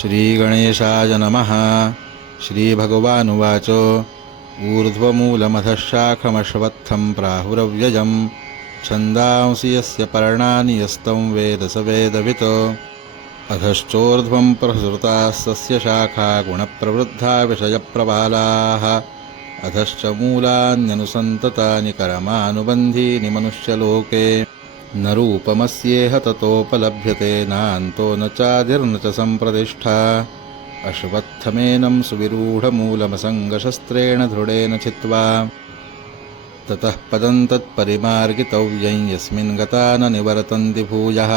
श्रीगणेशाय नमः। श्रीभगवानुवाच ऊर्ध्वमूलमधः शाखमश्वत्थं प्राहुरव्ययम् छन्दांसि यस्य पर्णानि यस्तं वेद स वेदवित् अधश्चोर्ध्वं प्रसृताः सस्य शाखा गुणप्रवृद्धा विषयप्रबालाः अधश्च मूलान्यनुसन्ततानि कर्मानुबन्धीनि मनुष्यलोके न रूपमस्येह ततोपलभ्यते नान्तो न चादिर्न च सम्प्रतिष्ठा अश्वत्थमेनं सुविरूढमूलमसङ्गशस्त्रेण दृढेन छित्त्वा ततः पदं तत्परिमार्गितव्यं यस्मिन् गता न निवर्तन्ति भूयः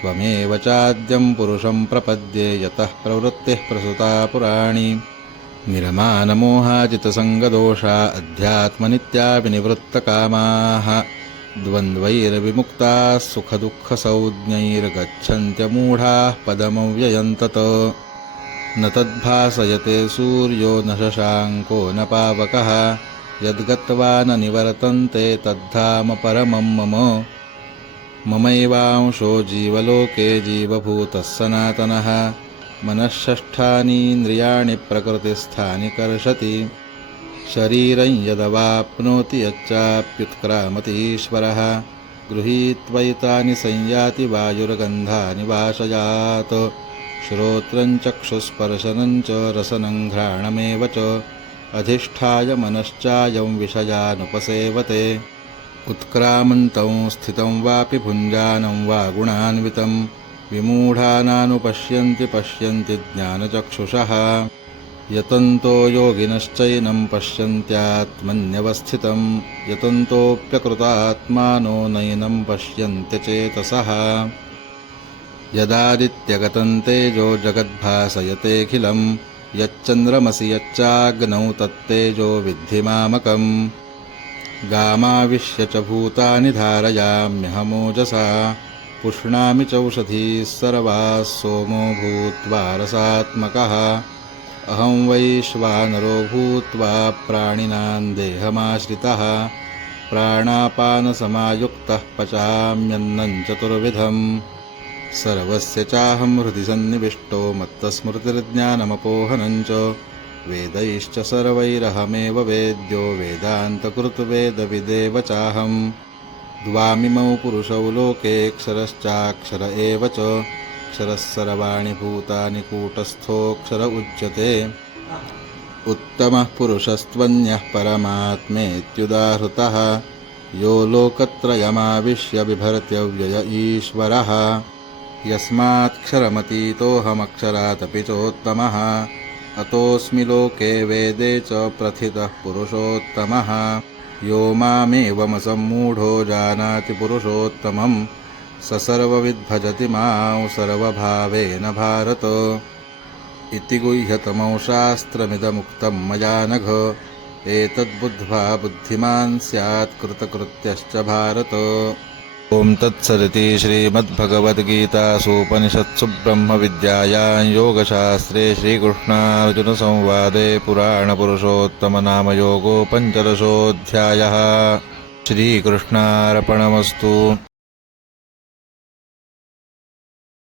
त्वमेव चाद्यं पुरुषं प्रपद्ये यतः प्रवृत्तिः प्रसृता पुराणी निरमानमोहाजितसङ्गदोषा अध्यात्मनित्या विनिवृत्तकामाः द्वन्द्वैर्विमुक्ताः सुखदुःखसंज्ञैर्गच्छन्त्यमूढाः पदमव्ययं तत् न तद्भासयते सूर्यो न शशाङ्को न पावकः यद्गत्वा न निवर्तन्ते तद्धाम परमं मम ममैवांशो जीवलोके जीवभूतः सनातनः मनःषष्ठानीन्द्रियाणि प्रकृतिस्थानि कर्षति शरीरं यदवाप्नोति यच्चाप्युत्क्रामति ईश्वरः गृहीत्वैतानि संयाति वायुर्गन्धानि वाशयात् श्रोत्रं चक्षुस्पर्शनं च रसनं घ्राणमेव च अधिष्ठाय मनश्चायं विषयानुपसेवते उत्क्रामन्तं स्थितं वापि भुञ्जानं वा गुणान्वितं विमूढानानुपश्यन्ति पश्यन्ति ज्ञानचक्षुषः यतन्तो योगिनश्चैनं पश्यन्त्यात्मन्यवस्थितं यतन्तोऽप्यकृतात्मानो नैनं पश्यन्त्यचेतसः यदादित्यगतं तेजो जगद्भासयतेऽखिलं यच्चन्द्रमसि यच्चाग्नौ तत्तेजो विद्धि मामकम् गामाविश्य च भूतानि धारयाम्यहमोजसा पुष्णामि चौषधीः सर्वाः सोमो भूत्वा रसात्मकः अहं वैश्वानरो भूत्वा प्राणिनां देहमाश्रितः प्राणापानसमायुक्तः पचाम्यन्नं चतुर्विधम् सर्वस्य चाहं हृदि सन्निविष्टो मत्तस्मृतिर्ज्ञानमपोहनं च वेदैश्च सर्वैरहमेव वेद्यो वेदान्तकृतवेदविदेव चाहं द्वामिमौ पुरुषौ लोकेऽक्षरश्चाक्षर एव च अक्षरः सर्वाणि भूतानि कूटस्थोऽक्षर उच्यते उत्तमः पुरुषस्त्वन्यः परमात्मेत्युदाहृतः यो लोकत्रयमाविश्य बिभर्त्यव्यय ईश्वरः यस्मात्क्षरमतीतोऽहमक्षरादपि चोत्तमः अतोऽस्मि लोके वेदे च प्रथितः पुरुषोत्तमः यो मामेवमसम्मूढो जानाति पुरुषोत्तमं स सर्वविद्भजति मां सर्वभावेन भारत इति गुह्यतमं शास्त्रमिदमुक्तं मया नघ एतद्बुद्ध्वा बुद्धिमान् स्यात् कृतकृत्यश्च भारत। ओं तत्सदिति श्रीमद्भगवद्गीतासूपनिषत्सु ब्रह्मविद्यायां योगशास्त्रे श्रीकृष्णार्जुनसंवादे पुराणपुरुषोत्तमनामयोगो पञ्चदशोऽध्यायः। श्रीकृष्णार्पणमस्तु।